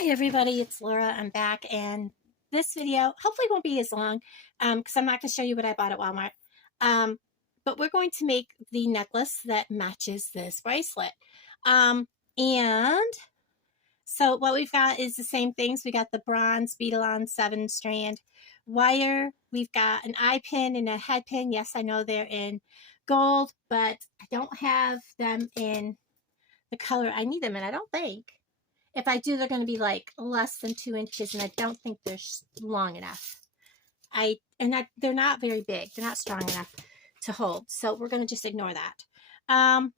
Hi everybody, it's Laura. I'm back, and this video hopefully won't be as long because I'm not going to show you what I bought at Walmart. Um, but we're going to make the necklace that matches this bracelet. And so what we've got is the same things. We got the bronze Beading 7-strand wire. We've got an eye pin and a head pin. Yes, I know they're in gold, but I don't have them in the color I need them in, I don't think. If I do, they're going to be like less than 2 inches, and I don't think they're long enough. They're not very big. They're not strong enough to hold. So we're going to just ignore that. I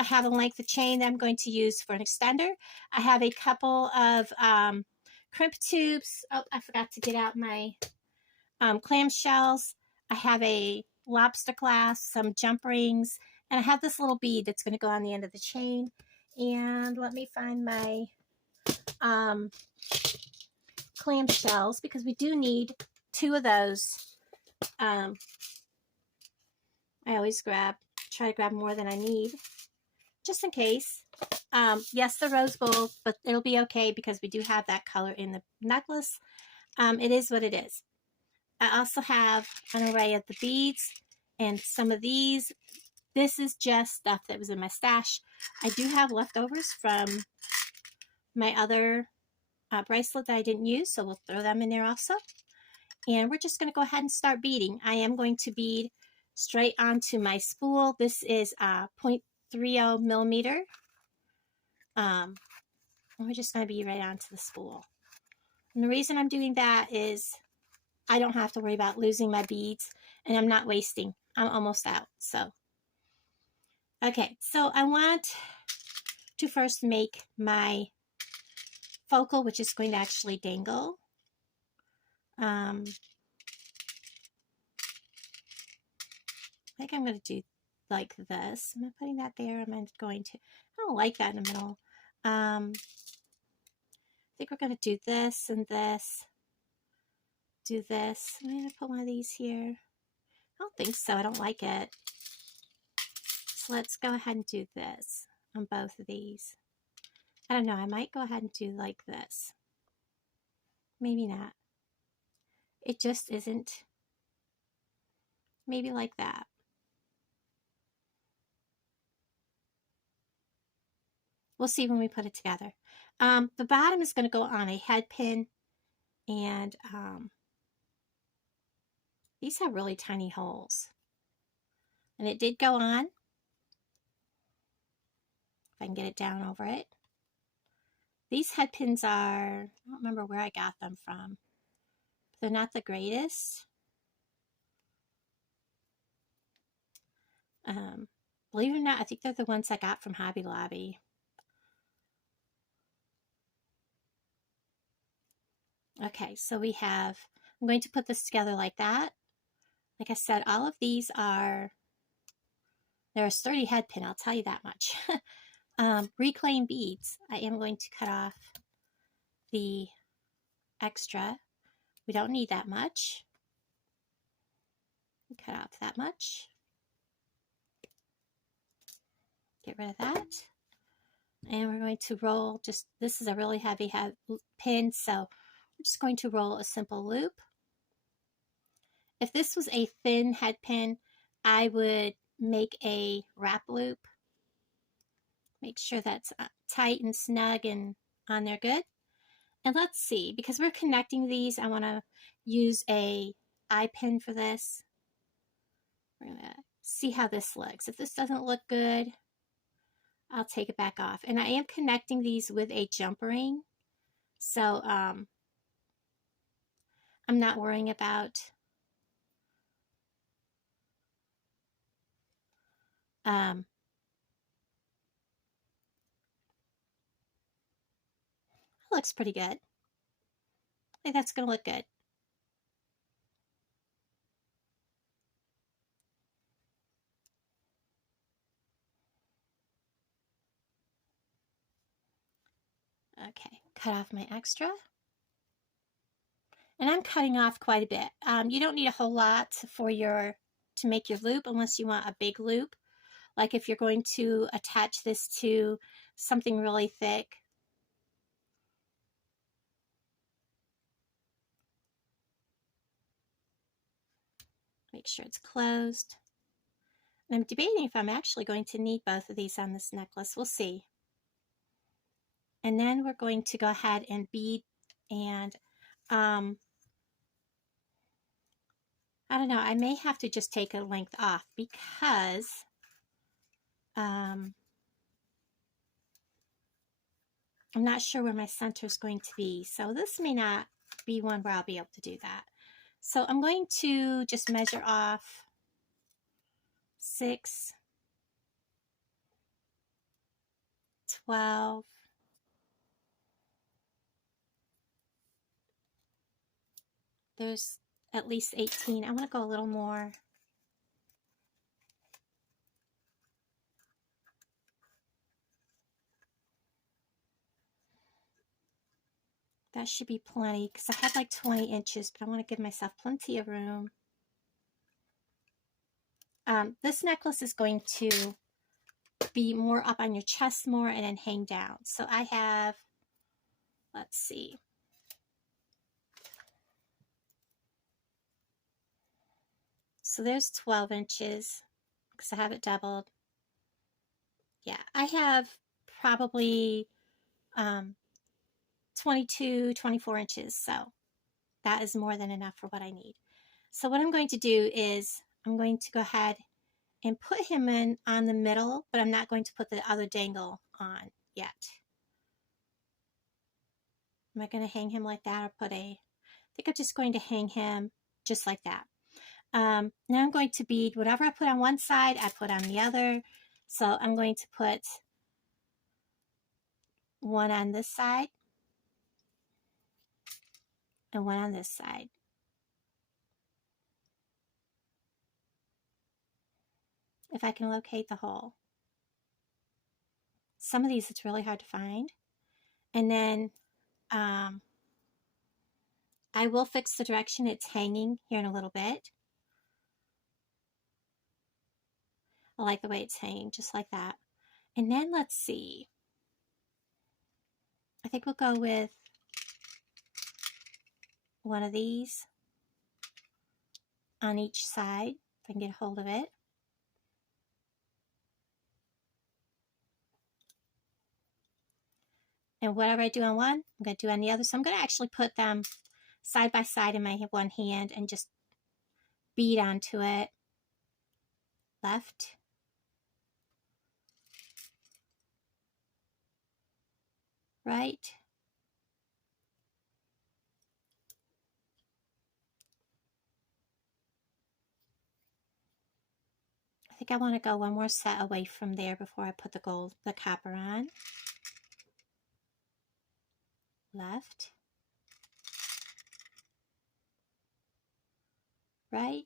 have a length of chain that I'm going to use for an extender. I have a couple of crimp tubes. Oh, I forgot to get out my clamshells. I have a lobster clasp, some jump rings, and I have this little bead that's going to go on the end of the chain. And let me find my clamshells, because we do need 2 of those. I always try to grab more than I need, just in case. Yes, the rose gold, but it'll be okay because we do have that color in the necklace. It is what it is. I also have an array of the beads and some of these. This is just stuff that was in my stash. I do have leftovers from my other bracelet that I didn't use, so we'll throw them in there also. And we're just going to go ahead and start beading. I am going to bead straight onto my spool. This is 0.30 millimeter. And we're just going to bead right onto the spool. And the reason I'm doing that is I don't have to worry about losing my beads, and I'm not wasting. I'm almost out. So, okay, so I want to first make my focal, which is going to actually dangle. I think I'm going to do like this. Am I putting that there? Am I going to? I don't like that in the middle. I think we're going to do this and this. Do this. I'm going to put one of these here. I don't think so. I don't like it. So let's go ahead and do this on both of these. I don't know. I might go ahead and do like this. Maybe not. It just isn't. Maybe like that. We'll see when we put it together. The bottom is going to go on a head pin, and these have really tiny holes. And it did go on. If I can get it down over it. These head pins are, I don't remember where I got them from. They're not the greatest. Believe it or not, I think they're the ones I got from Hobby Lobby. Okay, so we have, I'm going to put this together like that. Like I said, all of these are, they're a sturdy head pin, I'll tell you that much. Reclaim beads. I am going to cut off the extra. We don't need that much. Cut off that much. Get rid of that. And we're going to roll just, this is a really heavy pin, so we're just going to roll a simple loop. If this was a thin head pin, I would make a wrap loop. Make sure that's tight and snug and on there good. And let's see, because we're connecting these, I want to use a eye pin for this. We're going to see how this looks. If this doesn't look good, I'll take it back off. And I am connecting these with a jump ring. So I'm not worrying about that looks pretty good. I think that's going to look good. Okay, cut off my extra. And I'm cutting off quite a bit. You don't need a whole lot to make your loop unless you want a big loop. Like if you're going to attach this to something really thick. make sure it's closed. And I'm debating if I'm actually going to need both of these on this necklace. We'll see. And then we're going to go ahead and bead, and I don't know, I may have to just take a length off because I'm not sure where my center is going to be. So this may not be one where I'll be able to do that. So I'm going to just measure off 6, 12, there's at least 18. I want to go a little more. That should be plenty because I had like 20 inches, but I want to give myself plenty of room. This necklace is going to be more up on your chest more and then hang down. So I have, let's see. So there's 12 inches because I have it doubled. Yeah, I have probably 22, 24 inches. So that is more than enough for what I need. So what I'm going to do is I'm going to go ahead and put him in on the middle, but I'm not going to put the other dangle on yet. Am I going to hang him like that, or I think I'm just going to hang him just like that. Now I'm going to bead whatever I put on one side, I put on the other. So I'm going to put one on this side and one on this side. If I can locate the hole. Some of these it's really hard to find. And then I will fix the direction it's hanging here in a little bit. I like the way it's hanging, just like that. And then let's see. I think we'll go with one of these on each side, if I can get a hold of it. And whatever I do on one, I'm going to do on the other. So I'm going to actually put them side by side in my one hand and just bead onto it. Left. Right. I think I want to go one more set away from there before I put the copper on. Left. Right.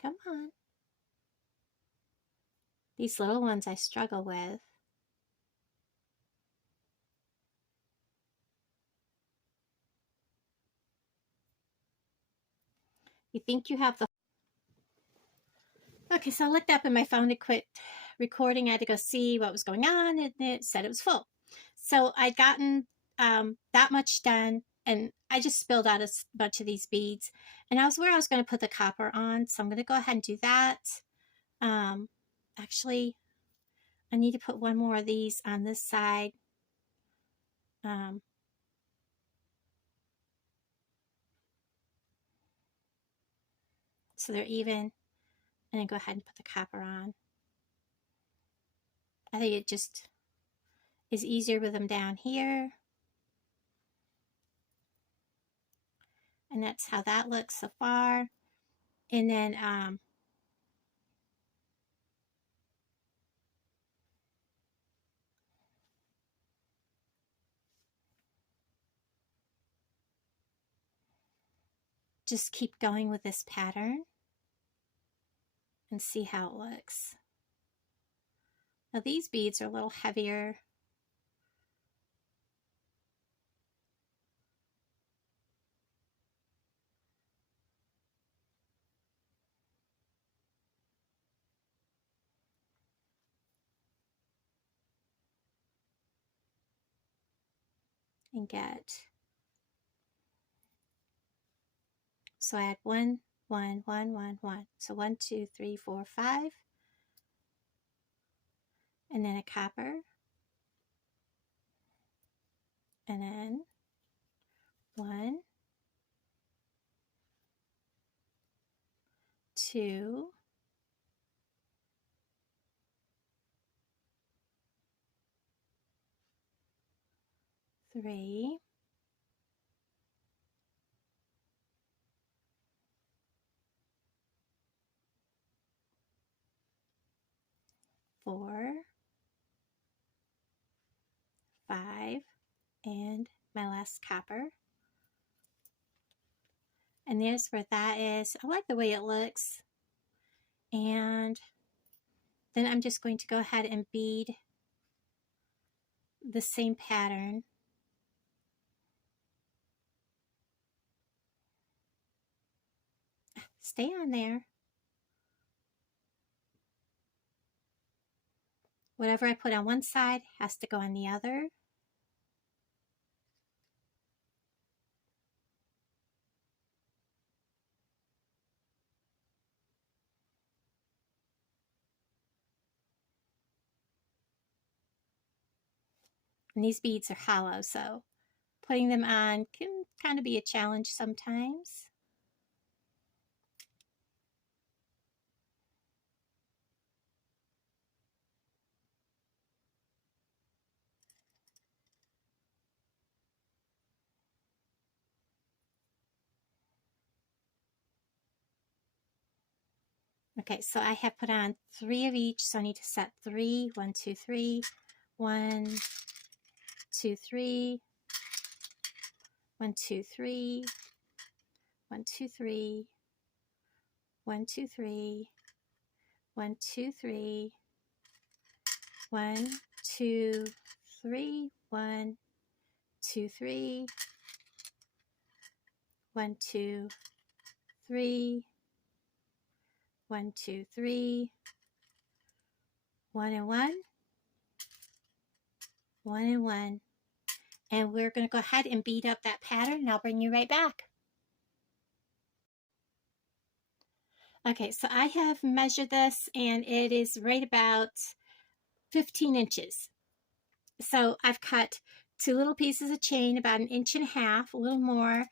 Come on. These little ones I struggle with. You think you have the... Okay, so I looked up and my phone had quit recording. I had to go see what was going on, and it said it was full. So I'd gotten that much done, and I just spilled out a bunch of these beads. And I was where I was going to put the copper on, so I'm going to go ahead and do that. Actually, I need to put one more of these on this side. So they're even, and then go ahead and put the copper on. I think it just is easier with them down here. And that's how that looks so far. And then just keep going with this pattern and see how it looks. Now these beads are a little heavier. and get, so I had 1, 1, 1, 1, 1. So 1, 2, 3, 4, 5. And then a copper. And then 1, 2, 3, 4, 5, and my last copper. And there's where that is. I like the way it looks. And then I'm just going to go ahead and bead the same pattern. Stay on there. Whatever I put on one side has to go on the other. And these beads are hollow, so putting them on can kind of be a challenge sometimes. Okay, so I have put on 3 of each, so I need to set 3, 1, 2, 3, 1, 2, 3, 1, 2, 3, 1, 2, 3, 1, 2, 3, 1, 2, 3, 1, 2, 3, 1, 2, 3, 1, 2, 3, 1, 2, 3, 1 and 1, 1 and 1. And we're going to go ahead and bead up that pattern, and I'll bring you right back. Okay, so I have measured this, and it is right about 15 inches. So I've cut 2 little pieces of chain, about 1.5 inches, a little more.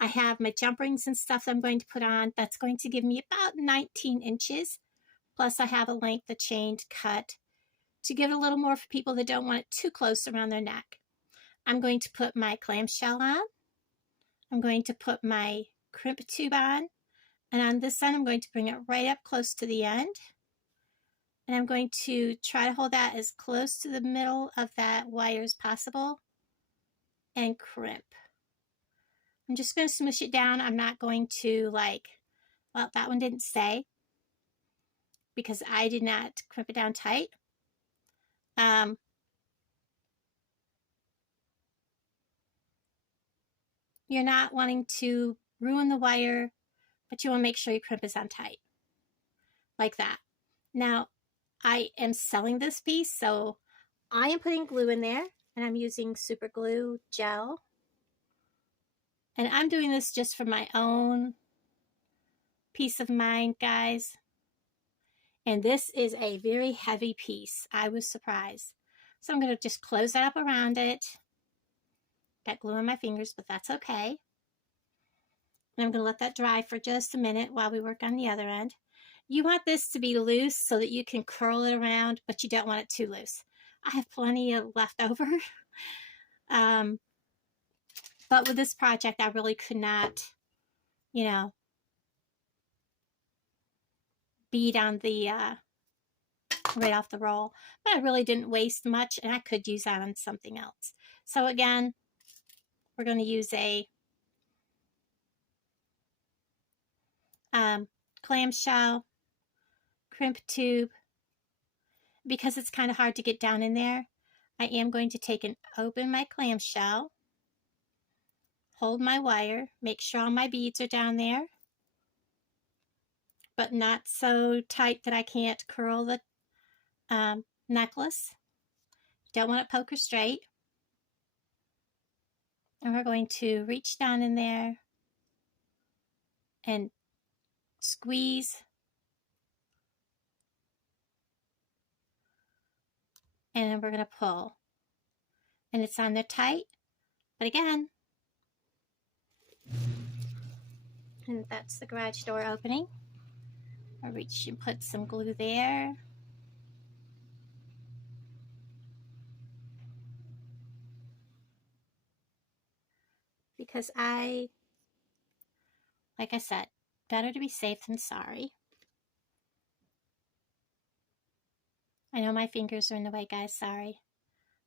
I have my jump rings and stuff that I'm going to put on. That's going to give me about 19 inches. Plus I have a length of chain to cut to give it a little more for people that don't want it too close around their neck. I'm going to put my clamshell on. I'm going to put my crimp tube on. And on this end, I'm going to bring it right up close to the end. And I'm going to try to hold that as close to the middle of that wire as possible and crimp. I'm just going to smoosh it down. I'm not going to well, that one didn't stay because I did not crimp it down tight. You're not wanting to ruin the wire, but you want to make sure your crimp is on tight, like that. Now, I am selling this piece, so I am putting glue in there, and I'm using super glue gel. And I'm doing this just for my own peace of mind, guys. And this is a very heavy piece. I was surprised. So I'm going to just close that up around it. Got glue on my fingers, but that's okay. And I'm going to let that dry for just a minute while we work on the other end. You want this to be loose so that you can curl it around, but you don't want it too loose. I have plenty of left over. But with this project, I really could not, bead on the right off the roll. But I really didn't waste much, and I could use that on something else. So again, we're going to use a clamshell, crimp tube. Because it's kind of hard to get down in there, I am going to take and open my clamshell, hold my wire, make sure all my beads are down there, but not so tight that I can't curl the necklace. Don't want it poker straight. And we're going to reach down in there and squeeze. And then we're going to pull. And it's on there tight. But again, and that's the garage door opening. I'll reach and put some glue there. Because like I said, better to be safe than sorry. I know my fingers are in the way, guys, sorry.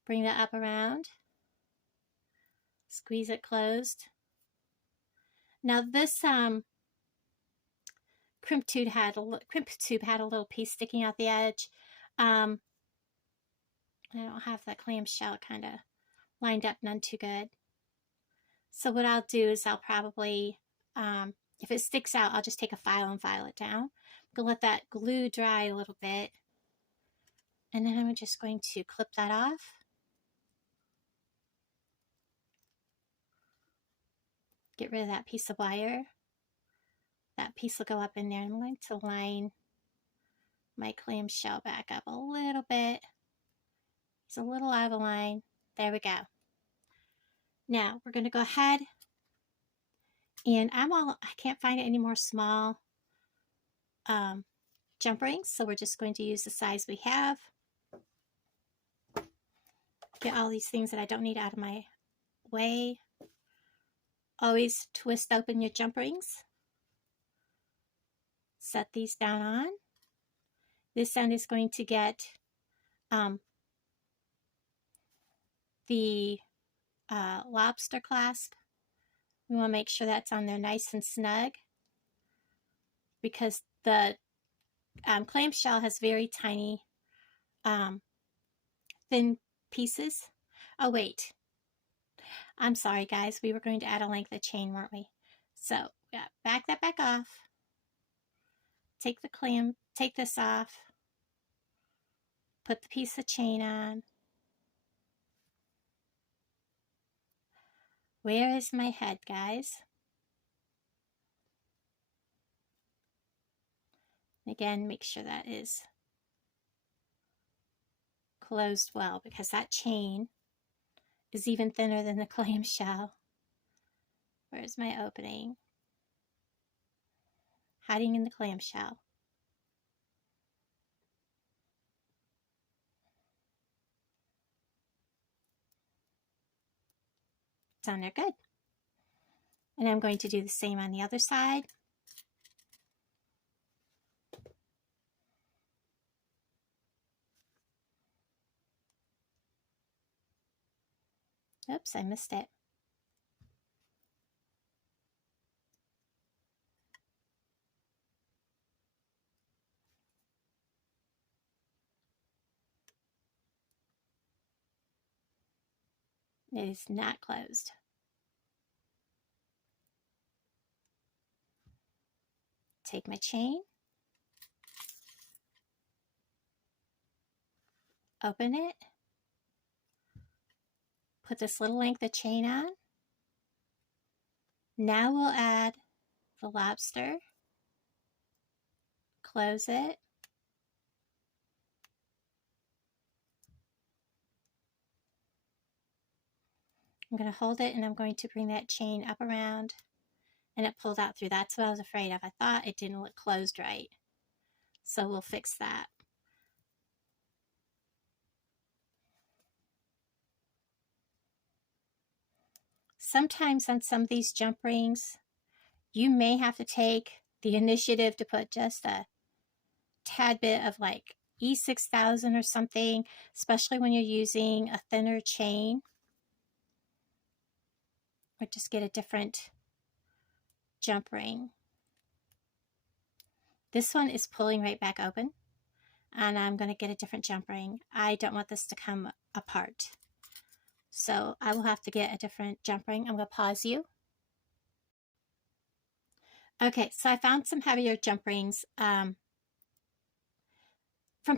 Bring that up around. Squeeze it closed. Now this crimp tube had a little piece sticking out the edge. I don't have that clamshell kind of lined up none too good. So what I'll do is I'll probably, if it sticks out, I'll just take a file and file it down. I'm going to let that glue dry a little bit. And then I'm just going to clip that off. Get rid of that piece of wire. That piece will go up in there. I'm going to line my clamshell back up a little bit. It's a little out of line. There we go. Now we're going to go ahead and I can't find any more small jump rings, so we're just going to use the size we have. Get all these things that I don't need out of my way. Always twist open your jump rings. Set these down on. This end is going to get the lobster clasp. We want to make sure that's on there nice and snug because the clamshell has very tiny thin pieces. Oh wait, I'm sorry guys, we were going to add a length of chain, weren't we? So yeah, back that back off. Take this off. Put the piece of chain on. Where is my head, guys? Again, make sure that is closed well because that chain is even thinner than the clamshell. Where's my opening? Hiding in the clamshell. It's on there good. And I'm going to do the same on the other side. Oops, I missed it. It is not closed. Take my chain, open it, put this little length of chain on. Now we'll add the lobster, close it, I'm going to hold it and I'm going to bring that chain up around and it pulled out through. That's what I was afraid of. I thought it didn't look closed right. So we'll fix that. Sometimes on some of these jump rings, you may have to take the initiative to put just a tad bit of like E6000 or something, especially when you're using a thinner chain. Or just get a different jump ring. This one is pulling right back open, and I'm going to get a different jump ring. I don't want this to come apart, so I will have to get a different jump ring. I'm going to pause you. Okay, so I found some heavier jump rings. From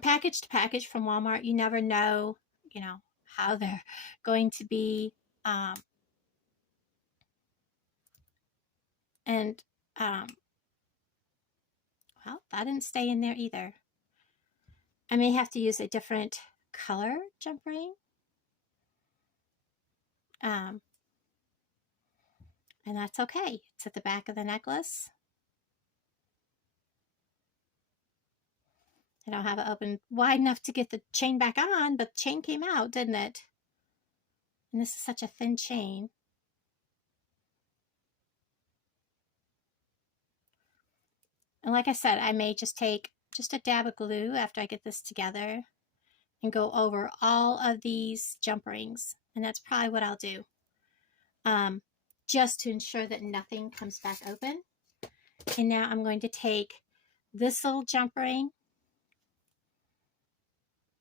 package to package from Walmart, you never know, how they're going to be And, well, that didn't stay in there either. I may have to use a different color jump ring. And that's okay. It's at the back of the necklace. I don't have it open wide enough to get the chain back on, but the chain came out, didn't it? And this is such a thin chain. And like I said, I may just take just a dab of glue after I get this together and go over all of these jump rings. And that's probably what I'll do. Just to ensure that nothing comes back open. And now I'm going to take this little jump ring.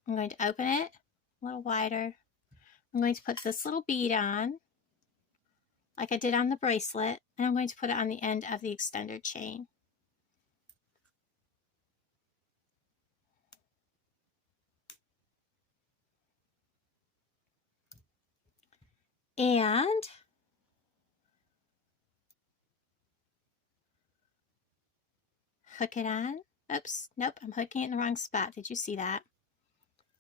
I'm going to open it a little wider. I'm going to put this little bead on, like I did on the bracelet, and I'm going to put it on the end of the extender chain. And hook it on. Oops, nope, I'm hooking it in the wrong spot. Did you see that?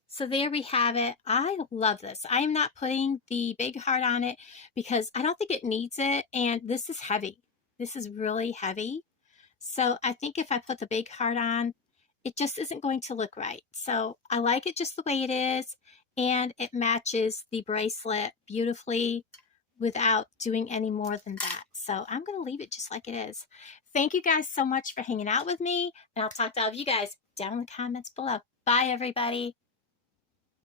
So there we have it. I love this. I am not putting the big heart on it because I don't think it needs it. And this is heavy. This is really heavy. So I think if I put the big heart on, it just isn't going to look right. So I like it just the way it is. And it matches the bracelet beautifully without doing any more than that. So I'm going to leave it just like it is. Thank you guys so much for hanging out with me. And I'll talk to all of you guys down in the comments below. Bye, everybody.